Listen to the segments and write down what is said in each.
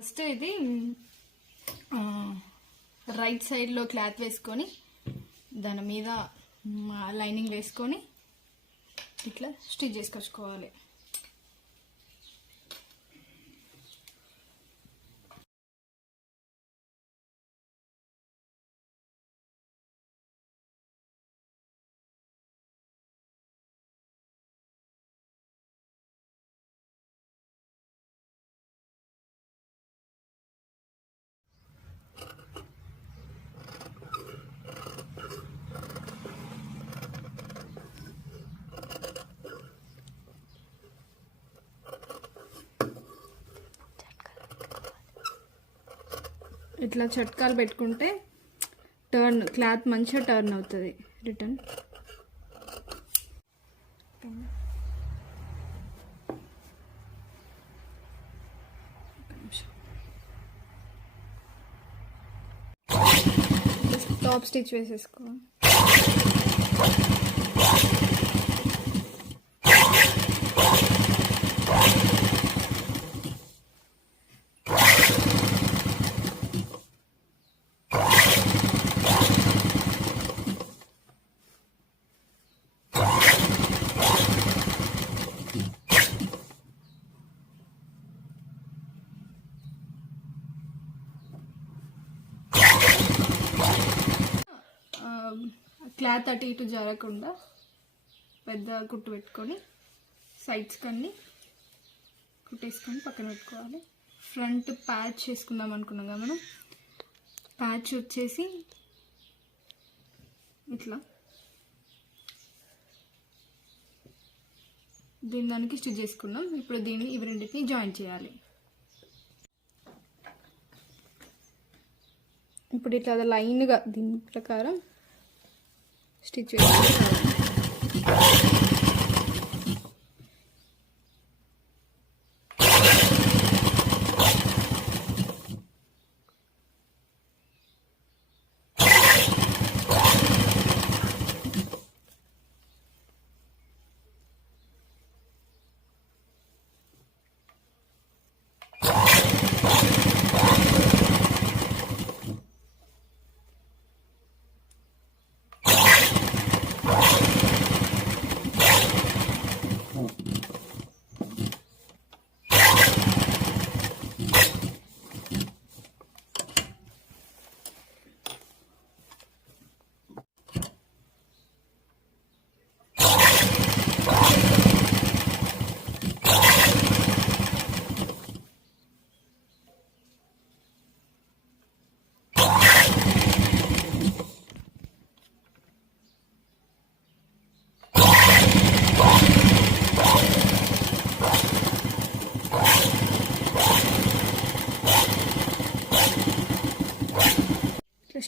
First ఇది right సైడ్లో cloth వేసుకొని దాని మీద లైనింగ్ వేసుకొని ఇట్లా స్టిచ్ చేసుకొచ్చుకోవాలి. ఇట్లా చట్కాలు పెట్టుకుంటే క్లాత్ మంచిగా టర్న్ అవుతుంది రిటర్న్. టాప్ స్టిచ్ వేసేసుకో. క్లాత్ అటు ఇటు జరగకుండా పెద్ద కుట్టు పెట్టుకొని సైడ్స్ కన్నీ కుట్టేసుకొని పక్కన పెట్టుకోవాలి. ఫ్రంట్ ప్యాచ్ చేసుకుందాం అనుకున్నాం కదా మనం. ప్యాచ్ వచ్చేసి ఇట్లా దానికి స్టిచ్ చేసుకున్నాం. ఇప్పుడు దీన్ని ఇవి రెండింటిని జాయిన్ చేయాలి. ఇప్పుడు ఇట్లా లైన్గా దీని ప్రకారం స్టిచ్ వేసుకోవాలి.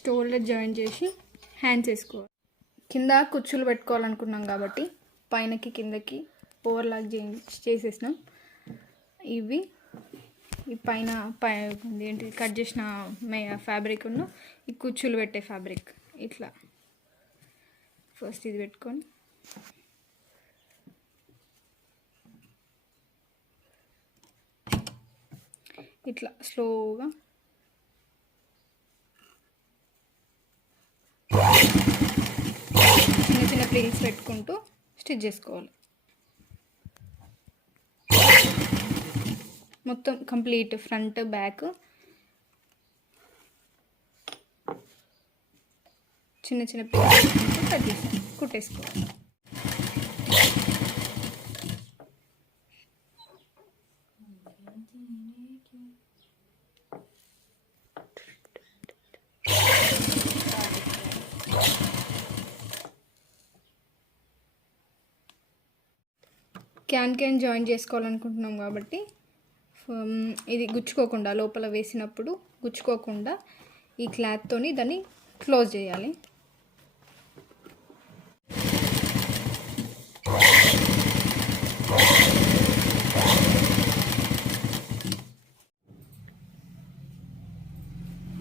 షోల్డర్ జాయిన్ చేసి హ్యాండ్స్ వేసుకోవాలి. కింద కుచ్చులు పెట్టుకోవాలనుకున్నాం కాబట్టి పైనకి కిందకి ఓవర్లాక్ చేసేసినాం. ఇవి ఈ పైన ఏంటి కట్ చేసిన ఫ్యాబ్రిక్ ఉన్న ఈ కుచ్చులు పెట్టే ఫ్యాబ్రిక్ ఇట్లా ఫస్ట్ ఇది పెట్టుకొని ఇట్లా స్లోగా చిన్న చిన్న ప్లీట్స్ పెట్టుకుంటూ స్టిచ్ చేసుకోవాలి. మొత్తం కంప్లీట్ ఫ్రంట్ బ్యాక్ చిన్న చిన్న ప్లీట్స్ కట్ చేసి కుట్టేసుకోవాలి. క్యాన్ జాయిన్ చేసుకోవాలనుకుంటున్నాం కాబట్టి ఇది గుచ్చుకోకుండా లోపల వేసినప్పుడు గుచ్చుకోకుండా ఈ క్లాత్తోని దాన్ని క్లోజ్ చేయాలి.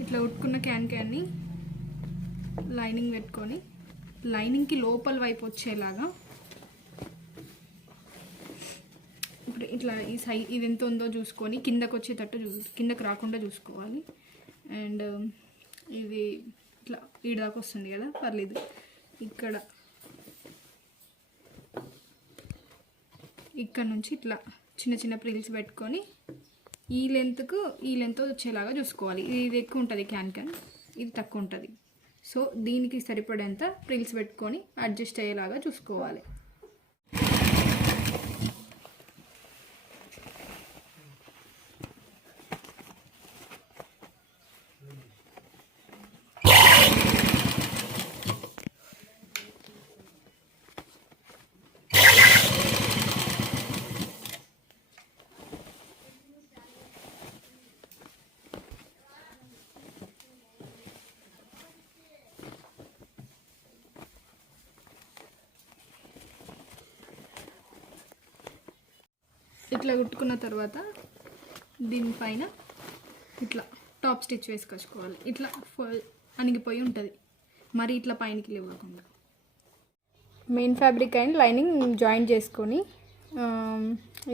ఇట్లా ఉట్టుకున్న క్యాన్ని లైనింగ్ పెట్టుకొని లైనింగ్కి లోపల వైపు వచ్చేలాగా ఇప్పుడు ఇట్లా ఇది ఎంత ఉందో చూసుకొని కిందకు వచ్చేటట్టు కిందకు రాకుండా చూసుకోవాలి. అండ్ ఇది ఇట్లా ఈడదాకా వస్తుంది కదా, పర్లేదు. ఇక్కడ నుంచి ఇట్లా చిన్న చిన్న ప్రిల్స్ పెట్టుకొని ఈ లెంత్ వచ్చేలాగా చూసుకోవాలి. ఇది ఎక్కువ ఉంటుంది క్యాన్, ఇది తక్కువ ఉంటుంది. సో దీనికి సరిపడేంత ప్రిల్స్ పెట్టుకొని అడ్జస్ట్ అయ్యేలాగా చూసుకోవాలి. ఇట్లా కుట్టుకున్న తర్వాత దీనిపైన ఇట్లా టాప్ స్టిచ్ వేసుకొచ్చుకోవాలి. ఇట్లా అణిగిపోయి ఉంటుంది, మరి ఇట్లా పైనకి లేవకుండా. Main fabric and lining join చేసుకొని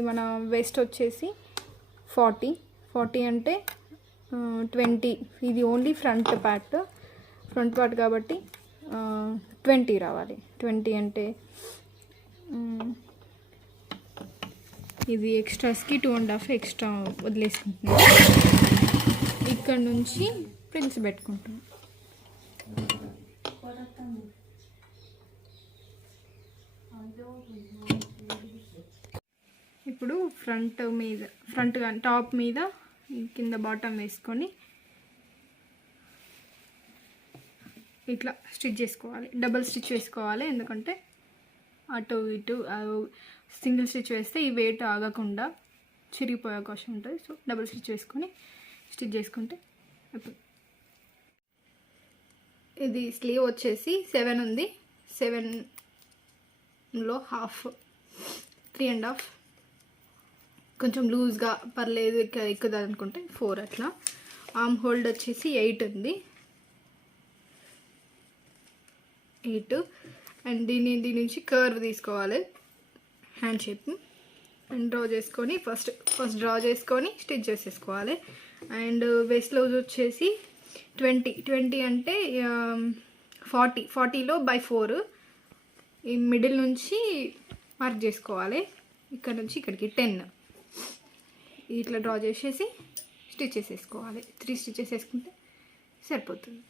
మన వేస్ట్ వచ్చేసి 40 అంటే 20. ఇది ఓన్లీ ఫ్రంట్ పార్ట్ కాబట్టి 20 రావాలి. 20 అంటే ఇది ఎక్స్ట్రాస్కి 2.5 ఎక్స్ట్రా వదిలేసుకుంటున్నాం. ఇక్కడ నుంచి ప్రిల్స్ పెట్టుకుంటాం. ఇప్పుడు ఫ్రంట్ టాప్ మీద కింద బాటమ్ వేసుకొని ఇట్లా స్టిచ్ చేసుకోవాలి. డబల్ స్టిచ్ వేసుకోవాలి, ఎందుకంటే అటు ఇటు సింగిల్ స్టిచ్ వేస్తే ఈ వెయిట్ ఆగకుండా చిరిగిపోయే అవకాశం ఉంటుంది. సో డబుల్ స్టిచ్ వేసుకొని స్టిచ్ చేసుకుంటే అయిపోతుంది. ఇది స్లీవ్ వచ్చేసి 7 ఉంది. 7లో హాఫ్ 3.5 కొంచెం లూజ్గా పర్లేదు ఎక్కుదా అనుకుంటే 4 అట్లా. ఆర్మ్ హోల్డ్ వచ్చేసి 8 ఉంది. 8 అండ్ దీని నుంచి కర్వ్ తీసుకోవాలి, హ్యాండ్ షేప్ అండ్ డ్రా చేసుకొని ఫస్ట్ డ్రా చేసుకొని స్టిచ్ చేసేసుకోవాలి. అండ్ వెస్ట్ లూజ్ వచ్చేసి 20 అంటే 40లో by 4 ఈ మిడిల్ నుంచి మార్క్ చేసుకోవాలి. ఇక్కడ నుంచి ఇక్కడికి 10 ఇట్లా డ్రా చేసేసి స్టిచ్ చేసేసుకోవాలి. 3 స్టిచెస్ వేసుకుంటే సరిపోతుంది.